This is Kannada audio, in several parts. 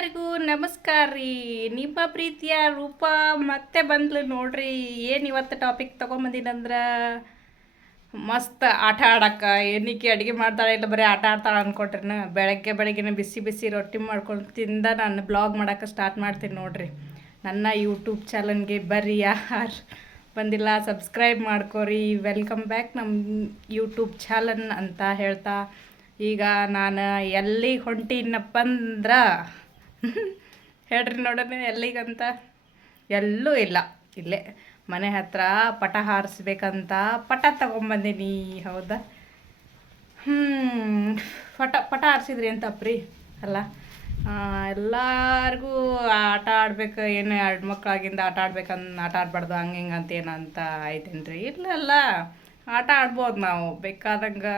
ಎಲ್ಲರಿಗೂ ನಮಸ್ಕಾರ ರೀ. ನಿಮ್ಮ ಪ್ರೀತಿಯ ರೂಪ ಮತ್ತೆ ಬಂದ್ಲು ನೋಡ್ರಿ. ಏನು ಇವತ್ತು ಟಾಪಿಕ್ ತೊಗೊಂಬಂದಿನಂದ್ರೆ? ಮಸ್ತ್ ಆಟ ಆಡಕ್ಕೆ. ಏನಕ್ಕೆ ಅಡುಗೆ ಮಾಡ್ತಾಳೆ ಇಲ್ಲ ಬರೀ ಆಟ ಆಡ್ತಾಳೆ ಅನ್ಕೊಟ್ರಿನ? ಬೆಳಗ್ಗೆ ಬೆಳಗ್ಗೆ ಬಿಸಿ ಬಿಸಿ ರೊಟ್ಟಿ ಮಾಡ್ಕೊಂಡು ತಿಂದ ನಾನು ಬ್ಲಾಗ್ ಮಾಡೋಕ್ಕೆ ಸ್ಟಾರ್ಟ್ ಮಾಡ್ತೀನಿ ನೋಡ್ರಿ. ನನ್ನ ಯೂಟ್ಯೂಬ್ ಚಾನಲ್ಗೆ ಬರ್ರಿ ಯಾರು ಬಂದಿಲ್ಲ ಸಬ್ಸ್ಕ್ರೈಬ್ ಮಾಡ್ಕೋರಿ. ವೆಲ್ಕಮ್ ಬ್ಯಾಕ್ ನಮ್ಮ ಯೂಟ್ಯೂಬ್ ಚಾನಲ್ ಅಂತ ಹೇಳ್ತಾ. ಈಗ ನಾನು ಎಲ್ಲಿ ಹೊಂಟಿನಪ್ಪ ಅಂದ್ರೆ ಹೇಳ್ರಿ ನೋಡೋಣ ಎಲ್ಲಿಗಂತ? ಎಲ್ಲೂ ಇಲ್ಲ. ಇಲ್ಲೇ. ಮನೆ ಹತ್ರ ಪಟ ಹಾರಿಸ್ಬೇಕಂತ ಪಟ ತಗೊಂಬಂದೀನಿ ಹೌದಾ? ಹ್ಞೂ ಪಟ ಪಟ ಹಾರಿಸಿದ್ರಿ ಅಂತ ಅಪ್ರಿ ಅಲ್ಲ ಎಲ್ಲರಿಗೂ ಆಟ ಆಡ್ಬೇಕು, ಏನು ಎರಡು ಮಕ್ಕಳಾಗಿಂದ ಆಟ ಆಡ್ಬೇಕಂತ ಆಟ ಆಡ್ಬಾರ್ದು, ಹಂಗೆ ಹಿಂಗೆ ಅಂತ ಏನಂತ ಐತೇನ್ರಿ? ಇಲ್ಲ ಅಲ್ಲ ಆಟ ಆಡ್ಬೋದು ನಾವು, ಬೇಕಾದಂಗೆ.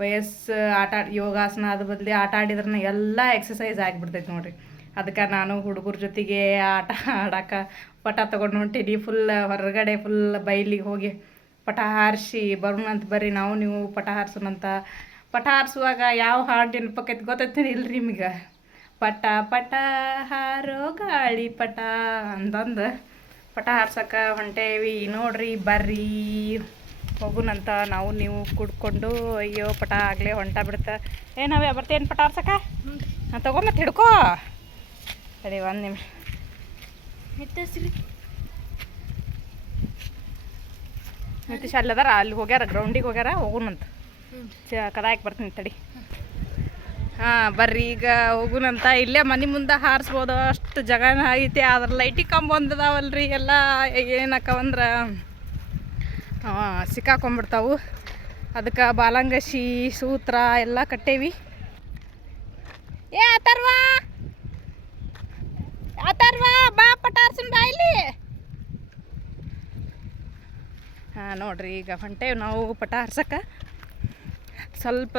ವಯಸ್ಸು, ಆಟ, ಯೋಗಾಸನ ಅದು ಬದಲಿ ಆಟ ಆಡಿದ್ರನ್ನ ಎಲ್ಲ ಎಕ್ಸಸೈಸ್ ಆಗಿಬಿಡ್ತೈತೆ ನೋಡಿರಿ. ಅದಕ್ಕೆ ನಾನು ಹುಡುಗರ ಜೊತೆಗೆ ಆಟ ಆಡಕ್ಕೆ ಪಟ ತೊಗೊಂಡು ಹೊಂಟೀನಿ. ಫುಲ್ ಹೊರಗಡೆ ಫುಲ್ ಬೈಲಿಗೆ ಹೋಗಿ ಪಟ ಹಾರಿಸಿ ಬರೋಣಂತ ಬರ್ರಿ, ನಾವು ನೀವು ಪಟ ಹಾರಿಸೋಣಂತ ಪಟ ಹಾರಿಸುವಾಗ ಯಾವ ಹಾಡು ನೆನಪಕ್ಕೈತೆ ಗೊತ್ತೈತೆ ಇಲ್ರಿ ನಿಮಗೆ? ಪಟ ಪಟ, ಹಾರೋ ಗಾಳಿ ಪಟ ಅಂತಂದು ಪಟ ಹಾರ್ಸಕ್ಕೆ ಹೊಂಟೇವಿ. ನೋಡ್ರಿ, ಬರ್ರಿ. ಹೋಗುನಂತ ನಾವು ನೀವು ಕುಡ್ಕೊಂಡು ಅಯ್ಯೋ ಪಟ ಆಗಲೇ ಹೊಂಟ ಬಿಡ್ತಾ. ಏ ನಾವೇ ಬರ್ತೇನು ಪಟ ಹಾರ್ಸಕ್ಕ ನಾನು ತಗೊಂಬತ್ತು ಹಿಡ್ಕೋ. ಸರಿ ಒಂದು ನಿಮಿಷ. ನಿತೀಶ್ ಅಲ್ಲದಾರ ಅಲ್ಲಿ ಹೋಗ್ಯಾರ ಗ್ರೌಂಡಿಗೆ ಹೋಗ್ಯಾರ ಹೋಗುನಂತ. ಚ ಕದಾಯಕ್ಕೆ ಬರ್ತೀನಿ ತಡಿ. ಹಾಂ ಬರ್ರಿ ಈಗ ಹೋಗುನಂತ. ಇಲ್ಲೇ ಮನೆ ಮುಂದೆ ಹಾರಿಸ್ಬೋದು ಅಷ್ಟು ಜಾಗನ ಐತಿ ಆದ್ರೆ ಲೈಟಿಗೆ ಕಂಬ ಒಂದದಾವಲ್ರಿ ಎಲ್ಲ ಏನಕ್ಕವಂದ್ರೆ ಸಿಕ್ಕಾಕೊಂಬಿಡ್ತಾವು ಅದಕ್ಕೆ ಬಾಲಂಗಶಿ, ಸೂತ್ರ ಎಲ್ಲ ಕಟ್ಟೇವಿ. ಏ, ಅಥರ್ವಾ! ಅಥರ್ವಾ, ಬಾ ಪಟಾರ್ಸನ್ ಬಾ ಇಲ್ಲಿ. ಹಾಂ, ನೋಡ್ರಿ, ಈಗ ಹೊಂಟೇವು ನಾವು ಪಟ ಹಾರ್ಸಕ್ಕೆ ಸ್ವಲ್ಪ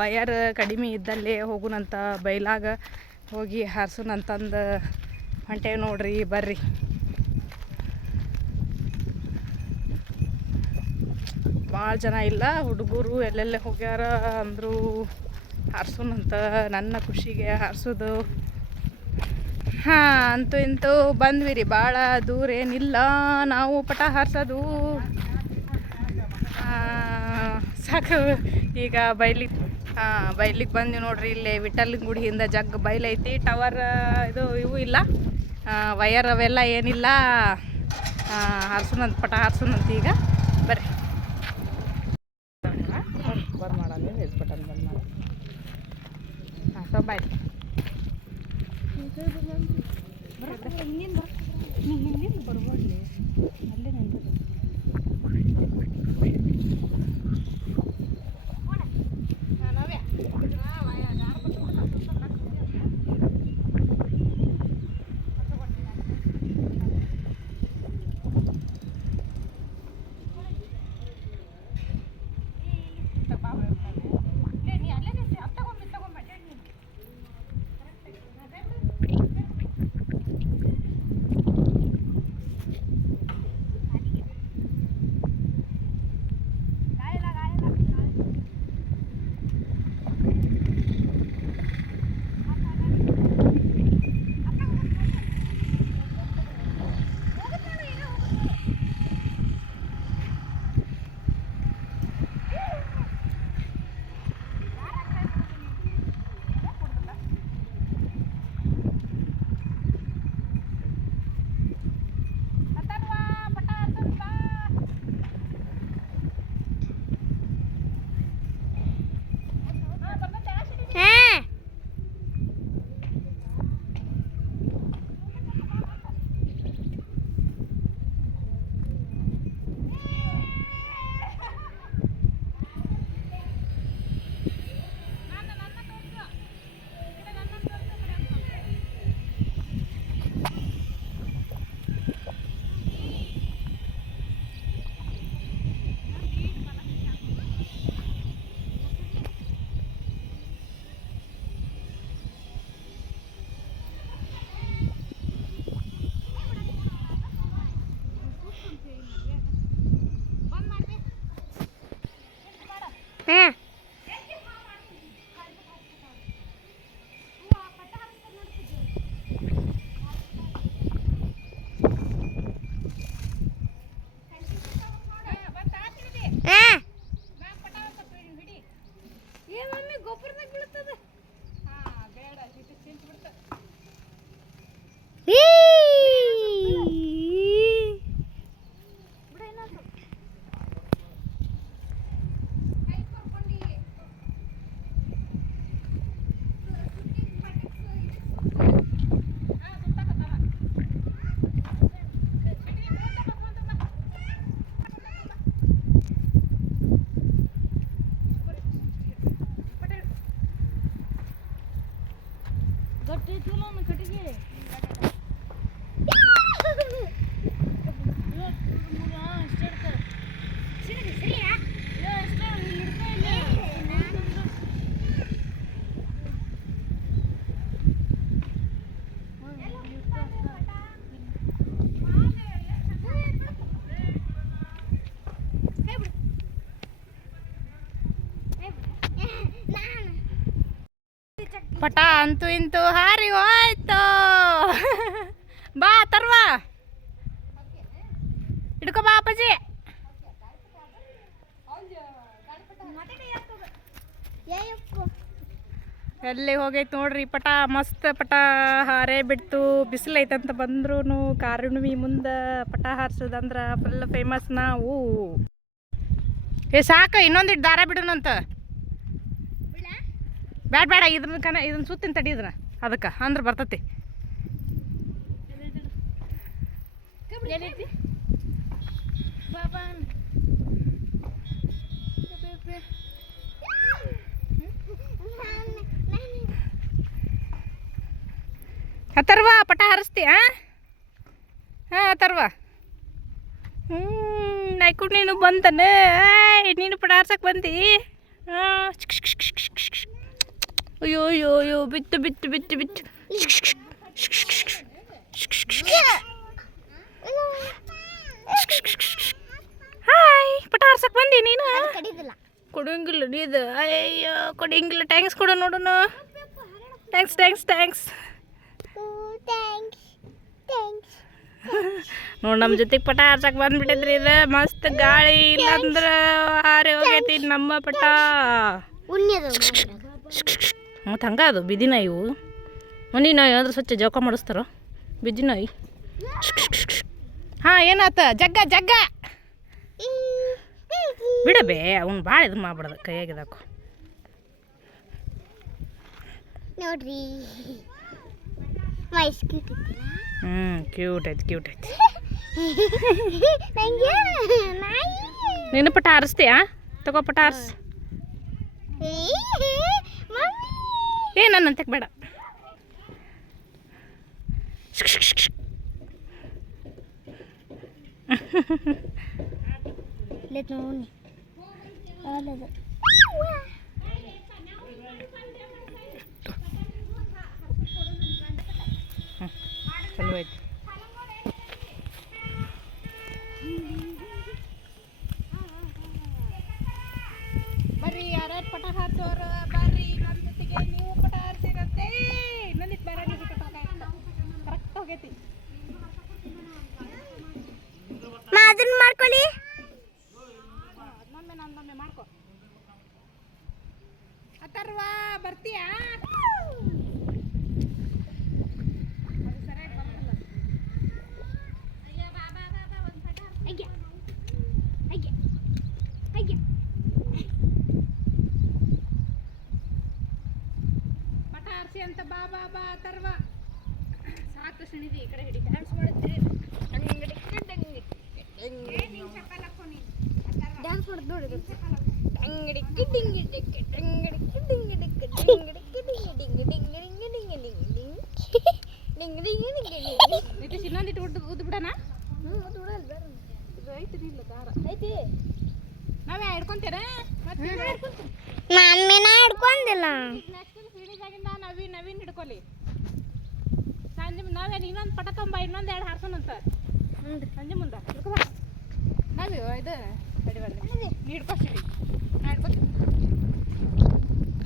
ವಯರ್ ಕಡಿಮೆ ಇದ್ದಲ್ಲೇ ಹೋಗುನಂತ ಬೈಲಾಗ ಹೋಗಿ ಹಾರ್ಸುನಂತಂದು ಹೊಂಟೇವು ನೋಡ್ರಿ, ಬರ್ರಿ. ಭಾಳ ಜನ ಇಲ್ಲ. ಹುಡುಗರು ಎಲ್ಲೆಲ್ಲೇ ಹೋಗ್ಯಾರ ಅಂದರು ಹಾರ್ಸೋಣಂತ ನನ್ನ ಖುಷಿಗೆ ಹಾರಿಸೋದು. ಹಾಂ, ಅಂತೂ ಇಂತೂ ಬಂದ್ವಿ ರೀ ಭಾಳ ದೂರ ಏನಿಲ್ಲ. ನಾವು ಪಟ ಹಾರ್ಸೋದು. ಸಾಕು. ಈಗ ಬೈಲಿಗೆ, ಹಾಂ, ಬೈಲಿಗೆ ಬಂದ್ವಿ ನೋಡ್ರಿ. ಇಲ್ಲಿ ವಿಠಲ್ ಗುಡಿಯಿಂದ ಜಗ್ ಬೈಲೈತಿ. ಟವರ್, ಇದು, ಇವು ಇಲ್ಲ. ವಯರ್ ಅವೆಲ್ಲ ಏನಿಲ್ಲ. ಹಾರ್ಸೋಣಂತ ಪಟ ಹಾರ್ಸೋಣಂತ ಈಗ. ಬರ್ರಿ. ಕಟ್ಟಿಗೆ ಪಟ ಅಂತೂ ಇಂತೂ ಹಾರಿ ಹೋಯ್ತು. ಬಾ, ತರ್ವಾ. ಹಿಡ್ಕೊ ಬಾ ಅಪ್ಪಾಜಿ. ಎಲ್ಲಿ ಹೋಗೈತೆ ನೋಡ್ರಿ ಪಟ, ಮಸ್ತ್ ಪಟ ಹಾರೇ ಬಿಡ್ತು. ಬಿಸಿಲು ಬಂದ್ರೂ ಕಾರುಣ್ವಿ ಮುಂದೆ ಪಟ ಹಾರಿಸೋದಂದ್ರ ಫುಲ್ ಫೇಮಸ್ ನಾವು. ಏ ಸಾಕು ಇನ್ನೊಂದಿಟ್ಟು ದಾರ ಬಿಡೋಣಂತ ಬ್ಯಾಡ ಬೇಡ ಇದ್ರ ಕನ ಇದನ್ನ ಸುತ್ತಿನ ತಡಿ ಅದಕ್ಕೆ ಅಂದ್ರೆ ಬರ್ತತಿ. ಅಥರ್ವ ಪಟ ಹರಿಸ್ತೀಯ ಹಾಂ ಅಥರ್ವ ಹ್ಞೂ ನಾಯ್ಕು ನೀನು ಏಯ್, ನೀನು ಪಟ ಹರ್ಸಕ್ಕೆ ಬಂದಿ? ಹಾಂ ಅಯ್ಯೋ ಅಯ್ಯೋ ಅಯ್ಯೋ ಬಿತ್ತು ಬಿತ್ತು ಬಿತ್ತು ಬಿತ್ತು ಹಾಯ್ ಪಟ ಹರ್ಸಕ್ಕೆ ಬಂದಿ ನೀನು ಕೊಡಂಗಿಲ್ಲ ನೀದು ಅಯ್ಯೋ ಕೊಡಂಗಿಲ್ಲ ಟ್ಯಾಂಕ್ಸ್ ಕೊಡು ನೋಡೋಣ ಟ್ಯಾಂಕ್ಸ್ ಥ್ಯಾಂಕ್ಸ್ ಥ್ಯಾಂಕ್ಸ್ ನೋಡಿ ನಮ್ಮ ಜೊತೆಗೆ ಪಟ ಹರ್ಸಕ್ಕೆ ಬಂದ್ಬಿಟ್ಟಿದ್ರಿ ಇದು ಮಸ್ತ್ ಗಾಳಿ ಇಲ್ಲಂದ್ರೆ ಹಾರಿ ಹೋಗೈತಿ ನಮ್ಮ ಪಟ ಮತ್ತು ಹಂಗೆ ಅದು ಬಿದಿ ನಾಯಿ ಇವು. ಮನೆ ನಾಯಿ ಅಂದ್ರೆ ಸ್ವಚ್ಛ ಜೋಕ ಮಾಡಿಸ್ತಾರ? ಬಿದಿ ನಾಯಿ. ಹಾಂ ಏನಾತ? ಜಗ್ಗ ಜಗ್ಗ! ಬಿಡಬೇ ಅವ್ನು ಭಾಳ ಇದು ಮಾಡ್ಬಿಡ್ದು ಕೈಯಾಗಿದಾಕು ನೋಡ್ರಿ. ಹ್ಞೂ ಕ್ಯೂಟ್ ಐತಿ ಕ್ಯೂಟ್ ಐತಿ ನೀನು ಪಟ ಆರಿಸ್ತೀಯಾ? ತಗೋ ಪಟ ಮಮ್ಮಿ ಏ ಬೇಡ. ಲೆಟ್ ನೋಡಿ ಅಲ್ಲದು ಚಲೋ ಐತಿ. ನಮ್ಮೆ ನಂದೊಮ್ಮೆ ಮಾಡ್ಕೊ ಅಥರ್ವ ಬರ್ತೀಯಾ ಅದು ಸರಿಯಾಗಿ ಬರೋದಿಲ್ಲ. ಅಯ್ಯ ಅಯ್ಯ ಅಯ್ಯ ಪಟ ಆರಿಸಿ ಅಂತ ಬಾ ಬಾ ಬಾ ಅಥರ್ವ ಸಾಕು ಸಿಣಿದಿ ಈ ಕಡೆ ಹಿಡಿ ಡ್ಯಾನ್ಸ್ ಮಾಡುತ್ತೀರಿ ಡ್ಯಾನ್ಸ್ ಮಾಡೋದು ನೋಡಿ ನಿತೀಶ್ ಇನ್ನೊಂದಿಟ್ಟು ಉದ್ದು ಉದ್ದು ಬಿಡೋಣ ಐತಿ ಇಲ್ಲ ದಾರ ಐತಿ ನಾವೇ ಹಿಡ್ಕೊಂತೀರ ಮತ್ತೆ ಮಮ್ಮಿನ ಹಿಡ್ಕೊಂಡಿಲ್ಲ ನವೀನ್ ನವೀನ್ ಹಿಡ್ಕೊಲಿ ಸಂಜೆ ನಾವೇ ಇನ್ನೊಂದು ಪಟ ತೊಂಬ ಇನ್ನೊಂದು ಎರಡು ಹಾರ್ಸೋಣಂತ ಸಂಜೆ ಮುಂದೆ ಹಿಡ್ಕೊ ನಾವೇ ಇದು ಹಿಡ್ಕೊಸ್ತೀವಿ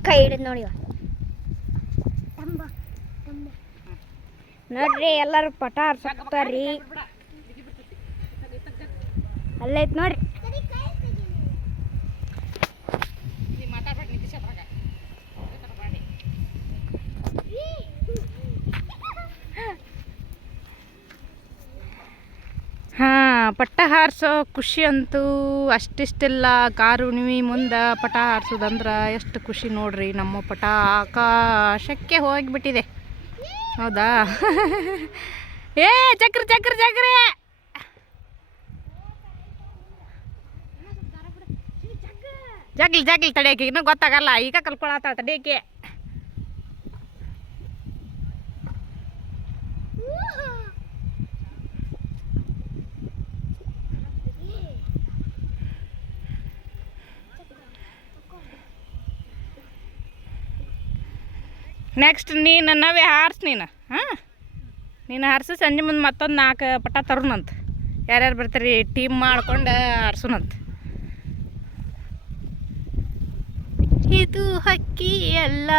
ಕೈ ಹಿಡಿದು ನೋಡಿ ನೋಡ್ರಿ ಎಲ್ಲರೂ ಪಟಾರ್ ಹಾರ್ಸಕ್ತಾರ್ರಿ ಬಿಡ ಅಲ್ಲೈತ್ ನೋಡ್ರಿ ನೀ ಮಾತಾಡ್ಬೇಡಿ ನಿತೀಶ್ ಅದ್ರಾಗ ಅದೇ ಥರ ಮಾಡಿ ಹಾಂ ಪಟ್ಟ ಹಾರಿಸೋ ಖುಷಿ ಅಂತೂ ಅಷ್ಟಿಷ್ಟೆಲ್ಲ. ಕಾರು ಉಣಿವಿ ಮುಂದೆ ಪಟ ಹಾರಿಸೋದಂದ್ರೆ ಎಷ್ಟು ಖುಷಿ ನೋಡ್ರಿ. ನಮ್ಮ ಪಟ ಆಕಾಶಕ್ಕೆ ಹೋಗಿಬಿಟ್ಟಿದೆ. ಹೌದಾ? ಏ, ಚಕ್ರ ಚಕ್ರ, ಚಕ್ರೆ! ಜಗ್ಲಿ ಜಗ್ಲಿ ತಡೆಯಕ್ಕೆ ಇನ್ನೂ ಗೊತ್ತಾಗಲ್ಲ. ಈಗ ಕಲ್ಕೊಳತ್ತ ತಡಿಯಕ್ಕೆ ನೆಕ್ಸ್ಟ್ ನೀನು ನವೇ ಹಾರ್ಸಿ ನೀನು. ಹಾಂ? ನೀನು ಹಾರ್ಸು, ಸಂಜೆ ಮುಂದೆ ಮತ್ತೊಂದು ನಾಲ್ಕು ಪಟ ತರೋಣಂತ ಯಾರ್ಯಾರು ಬರ್ತೀರಿ ಟೀಮ್ ಮಾಡ್ಕೊಂಡು ಹಾರ್ಸೋಣಂತ ಇದು ಹಕ್ಕಿ ಅಲ್ಲ,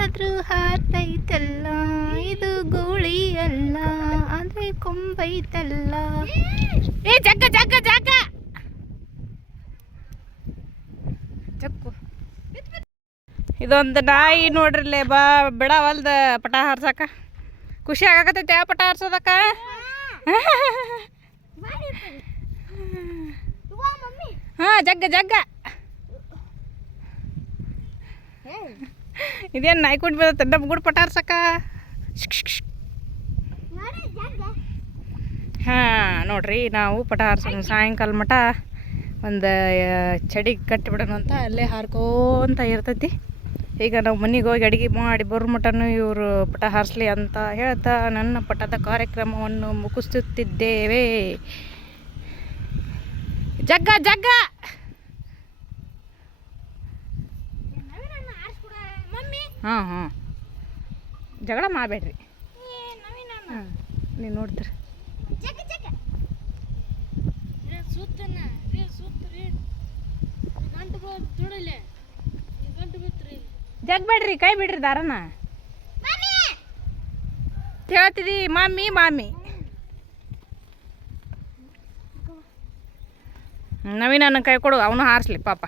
ಆದ್ರೂ ಹಾರ್ತೈತಲ್ಲ. ಇದು ಗೋಳಿ ಅಲ್ಲ, ಆದರೆ ಕೊಂಬೈತಲ್ಲ. ಏ ಜಗ್ಗ ಜಗ್ಗ ಜಗ್ಗ ಜಗ್ಗು ಇದೊಂದು ನಾಯಿ ನೋಡ್ರಿಲ್ಲೇ, ಬಾ, ಬಿಡವಲ್ದ ಪಟ ಹಾರ್ಸಕ. ಖುಷಿ ಆಗಕತ್ತೈತೆ ಪಟ ಹಾರ್ಸೋದಕ್ಕ? ಹಾಂ, ಜಗ್ಗ ಜಗ್ಗ. ಇದೇನು ನಾಯಿ ಕುಂಡ್ ಬೀಳತ್ತೆ? ನಮ್ಮ ಗುಡ್ ಪಟ ಹಾರ್ಸಕ ಹಾಂ, ನೋಡ್ರಿ, ನಾವು ಪಟ ಹಾರ್ಸೋಣ. ಸಾಯಂಕಾಲ ಮಠ. ಒಂದು ಚಡಿ ಕಟ್ಟಿಬಿಡೋಣ ಅಂತ ಅಲ್ಲೇ ಹಾರ್ಕೋಂತ ಇರ್ತೈತಿ. ಈಗ ನಾವು ಮನೆಗೆ ಹೋಗಿ ಅಡುಗೆ ಮಾಡಿ ಬರೋ ಮಟನು ಇವರು ಪಟ ಹಾರಿಸ್ಲಿ ಅಂತ ಹೇಳ್ತಾ ನನ್ನ ಪಟದ ಕಾರ್ಯಕ್ರಮವನ್ನು ಮುಗಿಸುತ್ತಿದ್ದೇವೆ. ಜಗ್ಗ ಜಗ್ಗ! ಹಾಂ ಹಾಂ. ಜಗಳ ಮಾಡಬೇಡ್ರಿ. ಹಾಂ ನೀವು ನೋಡ್ತೀರಿ. ಜಗ್ಬೇಡ್ರಿ ಕೈ ಬಿಡ್ರಿ ದಾರನ. ಹೇಳ್ತಿದಿ ಮಮ್ಮಿ ಮಾಮಿ ನವೀನ ನನ್ನ ಕೈ ಕೊಡು ಅವನು ಹಾರಿಸ್ಲಿ ಪಾಪ.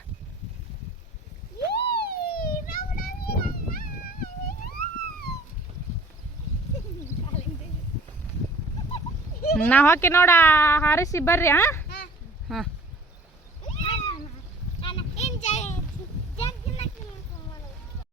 ನಾ ಹಾಕಿ ನೋಡ ಹಾರಿಸಿ ಬರ್ರಿ ಹಾಂ.